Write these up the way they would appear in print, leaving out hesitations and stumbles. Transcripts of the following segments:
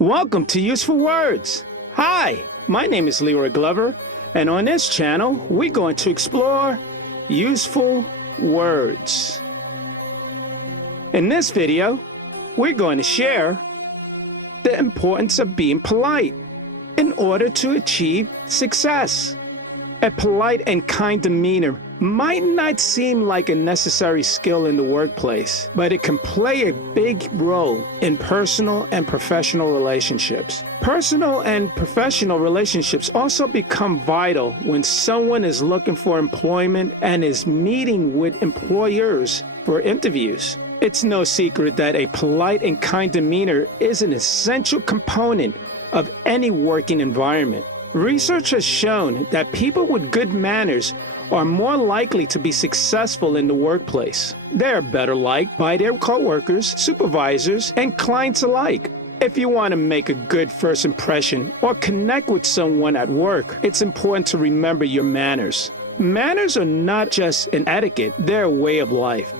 Welcome to Useful Words. Hi, my name is Leroy Glover, and on this channel, we're going to explore useful words. In this video, we're going to share the importance of being polite in order to achieve success. A polite and kind demeanor might not seem like a necessary skill in the workplace, but it can play a big role in personal and professional relationships. Personal and professional relationships also become vital when someone is looking for employment and is meeting with employers for interviews. It's no secret that a polite and kind demeanor is an essential component of any working environment. Research has shown that people with good manners are more likely to be successful in the workplace. They are better liked by their coworkers, supervisors, and clients alike. If you want to make a good first impression or connect with someone at work, it's important to remember your manners. Manners are not just an etiquette, they're a way of life.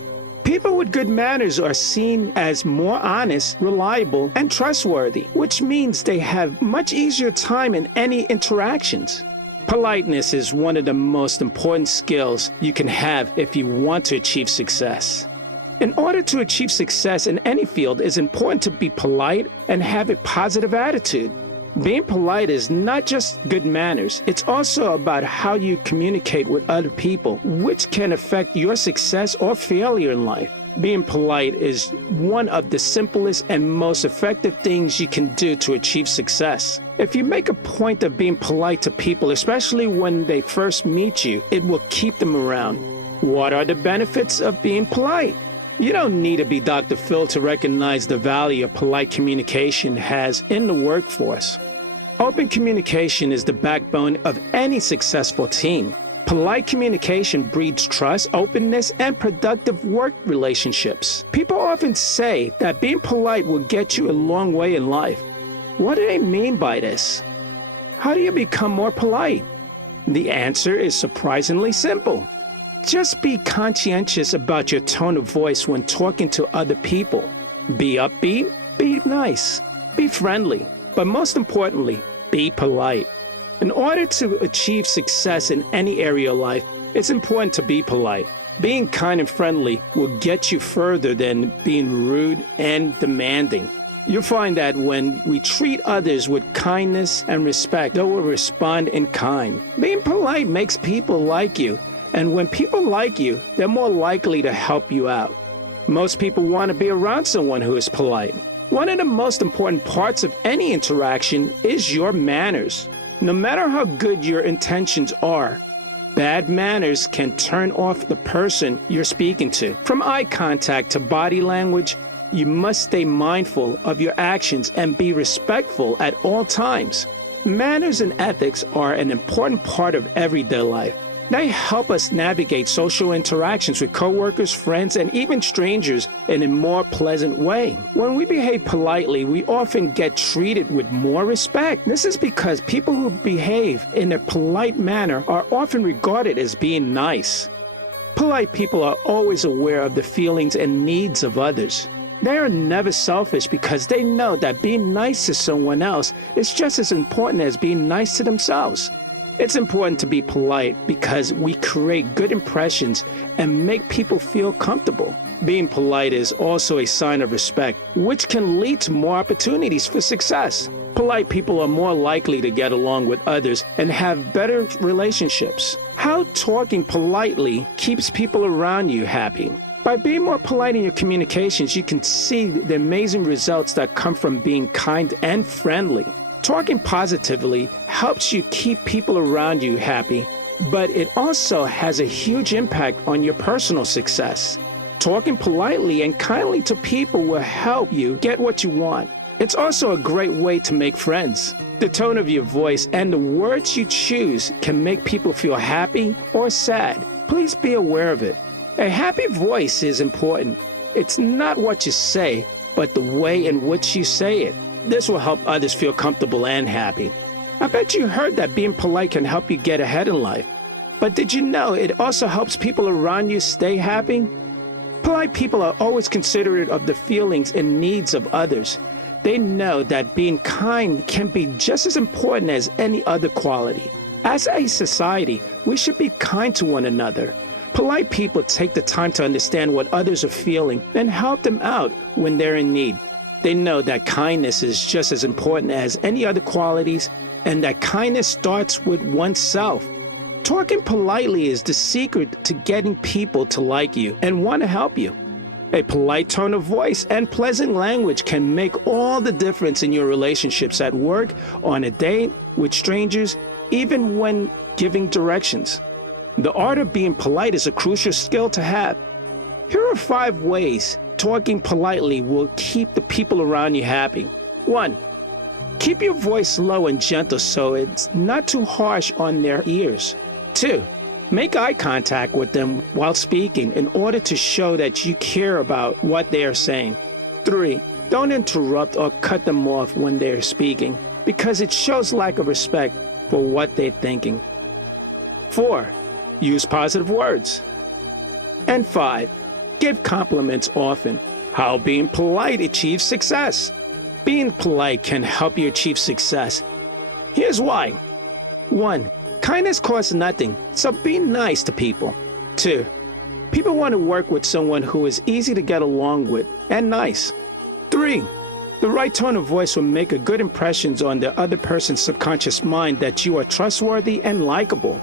People with good manners are seen as more honest, reliable, and trustworthy, which means they have much easier time in any interactions. Politeness is one of the most important skills you can have if you want to achieve success. In order to achieve success in any field, it's important to be polite and have a positive attitude. Being polite is not just good manners, it's also about how you communicate with other people, which can affect your success or failure in life. Being polite is one of the simplest and most effective things you can do to achieve success. If you make a point of being polite to people, especially when they first meet you, it will keep them around. What are the benefits of being polite? You don't need to be Dr. Phil to recognize the value of polite communication has in the workforce. Open communication is the backbone of any successful team. Polite communication breeds trust, openness, and productive work relationships. People often say that being polite will get you a long way in life. What do they mean by this? How do you become more polite? The answer is surprisingly simple. Just be conscientious about your tone of voice when talking to other people. Be upbeat, be nice, be friendly, but most importantly, be polite. In order to achieve success in any area of life, it's important to be polite. Being kind and friendly will get you further than being rude and demanding. You'll find that when we treat others with kindness and respect, they will respond in kind. Being polite makes people like you, and when people like you, they're more likely to help you out. Most people want to be around someone who is polite. One of the most important parts of any interaction is your manners. No matter how good your intentions are, bad manners can turn off the person you're speaking to. From eye contact to body language, you must stay mindful of your actions and be respectful at all times. Manners and ethics are an important part of everyday life. They help us navigate social interactions with coworkers, friends, and even strangers in a more pleasant way. When we behave politely, we often get treated with more respect. This is because people who behave in a polite manner are often regarded as being nice. Polite people are always aware of the feelings and needs of others. They are never selfish because they know that being nice to someone else is just as important as being nice to themselves. It's important to be polite because we create good impressions and make people feel comfortable. Being polite is also a sign of respect, which can lead to more opportunities for success. Polite people are more likely to get along with others and have better relationships. How talking politely keeps people around you happy. By being more polite in your communications, you can see the amazing results that come from being kind and friendly. Talking positively helps you keep people around you happy, but it also has a huge impact on your personal success. Talking politely and kindly to people will help you get what you want. It's also a great way to make friends. The tone of your voice and the words you choose can make people feel happy or sad. Please be aware of it. A happy voice is important. It's not what you say, but the way in which you say it. This will help others feel comfortable and happy. I bet you heard that being polite can help you get ahead in life. But did you know it also helps people around you stay happy? Polite people are always considerate of the feelings and needs of others. They know that being kind can be just as important as any other quality. As a society, we should be kind to one another. Polite people take the time to understand what others are feeling and help them out when they're in need. They know that kindness is just as important as any other qualities, and that kindness starts with oneself. Talking politely is the secret to getting people to like you and want to help you. A polite tone of voice and pleasant language can make all the difference in your relationships at work, on a date, with strangers, even when giving directions. The art of being polite is a crucial skill to have. Here are 5 ways talking politely will keep the people around you happy. 1. Keep your voice low and gentle so it's not too harsh on their ears. 2. Make eye contact with them while speaking in order to show that you care about what they are saying. 3. Don't interrupt or cut them off when they are speaking, because it shows lack of respect for what they're thinking. 4. Use positive words. And 5. Give compliments often. How being polite achieves success. Being polite can help you achieve success. Here's why. 1. Kindness costs nothing, so be nice to people. 2. People want to work with someone who is easy to get along with and nice. 3. The right tone of voice will make a good impression on the other person's subconscious mind that you are trustworthy and likable.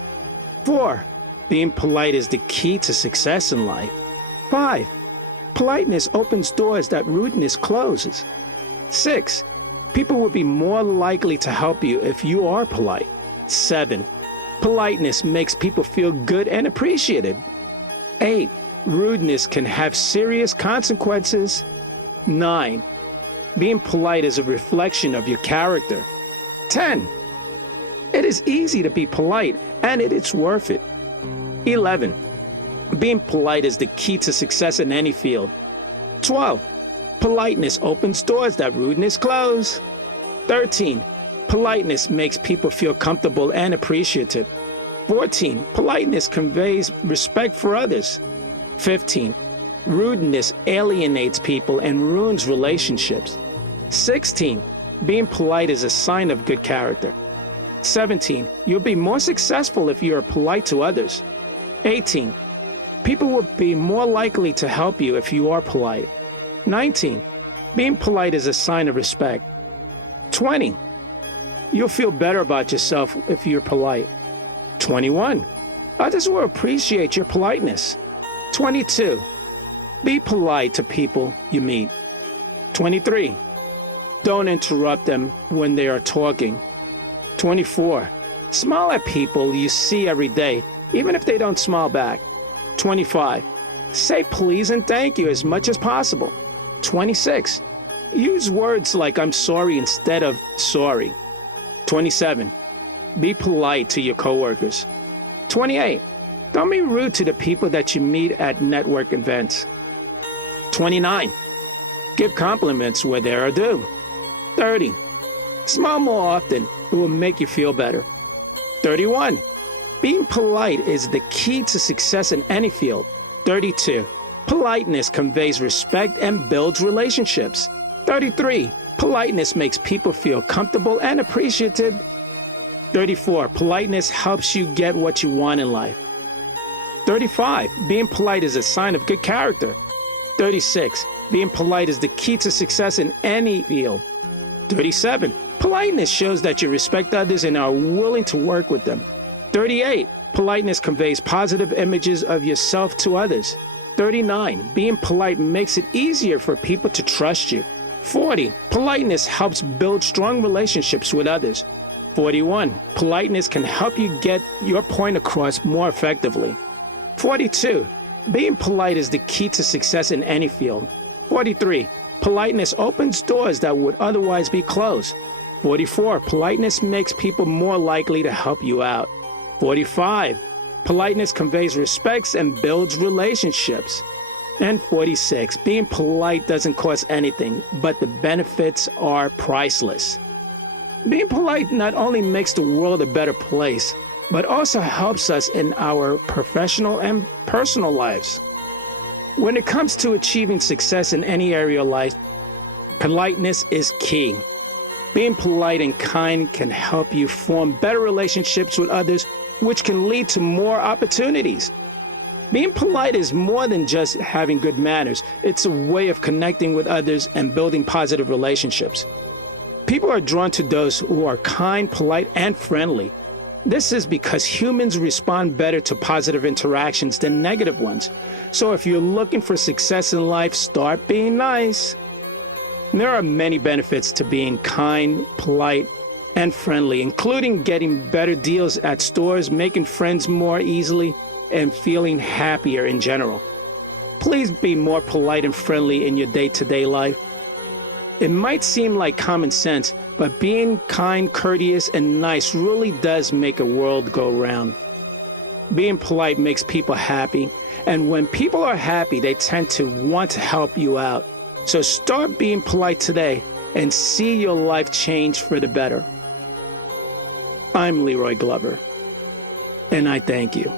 4. Being polite is the key to success in life. 5. Politeness opens doors that rudeness closes. 6. People will be more likely to help you if you are polite. 7. Politeness makes people feel good and appreciated. 8. Rudeness can have serious consequences. 9. Being polite is a reflection of your character. 10. It is easy to be polite, and it's worth it. 11. Being polite is the key to success in any field. 12. Politeness opens doors that rudeness close. 13. Politeness makes people feel comfortable and appreciative. 14. Politeness conveys respect for others. 15. Rudeness alienates people and ruins relationships. 16. Being polite is a sign of good character. 17. You'll be more successful if you are polite to others. 18. People will be more likely to help you if you are polite. 19. Being polite is a sign of respect. 20. You'll feel better about yourself if you're polite. 21. Others will appreciate your politeness. 22. Be polite to people you meet. 23. Don't interrupt them when they are talking. 24. Smile at people you see every day, even if they don't smile back. 25. Say please and thank you as much as possible. 26. Use words like I'm sorry instead of sorry. 27. Be polite to your coworkers. 28. Don't be rude to the people that you meet at network events. 29. Give compliments where they are due. 30. Smile more often. It will make you feel better. 31. Being polite is the key to success in any field. 32. Politeness conveys respect and builds relationships. 33. Politeness makes people feel comfortable and appreciated. 34. Politeness helps you get what you want in life. 35. Being polite is a sign of good character. 36. Being polite is the key to success in any field. 37. Politeness shows that you respect others and are willing to work with them. 38. Politeness conveys positive images of yourself to others. 39. Being polite makes it easier for people to trust you. 40. Politeness helps build strong relationships with others. 41. Politeness can help you get your point across more effectively. 42. Being polite is the key to success in any field. 43. Politeness opens doors that would otherwise be closed. 44. Politeness makes people more likely to help you out. 45. Politeness conveys respect and builds relationships. And 46. Being polite doesn't cost anything, but the benefits are priceless. Being polite not only makes the world a better place, but also helps us in our professional and personal lives. When it comes to achieving success in any area of life, Politeness is key. Being polite and kind can help you form better relationships with others, which can lead to more opportunities. Being polite is more than just having good manners. It's a way of connecting with others and building positive relationships. People are drawn to those who are kind, polite, and friendly. This is because humans respond better to positive interactions than negative ones. So if you're looking for success in life, start being nice. There are many benefits to being kind, polite, and friendly, including getting better deals at stores, making friends more easily, and feeling happier in general. Please be more polite and friendly in your day-to-day life. It might seem like common sense, but being kind, courteous, and nice really does make a world go round. Being polite makes people happy, and when people are happy, they tend to want to help you out. So start being polite today and see your life change for the better. I'm Leroy Glover, and I thank you.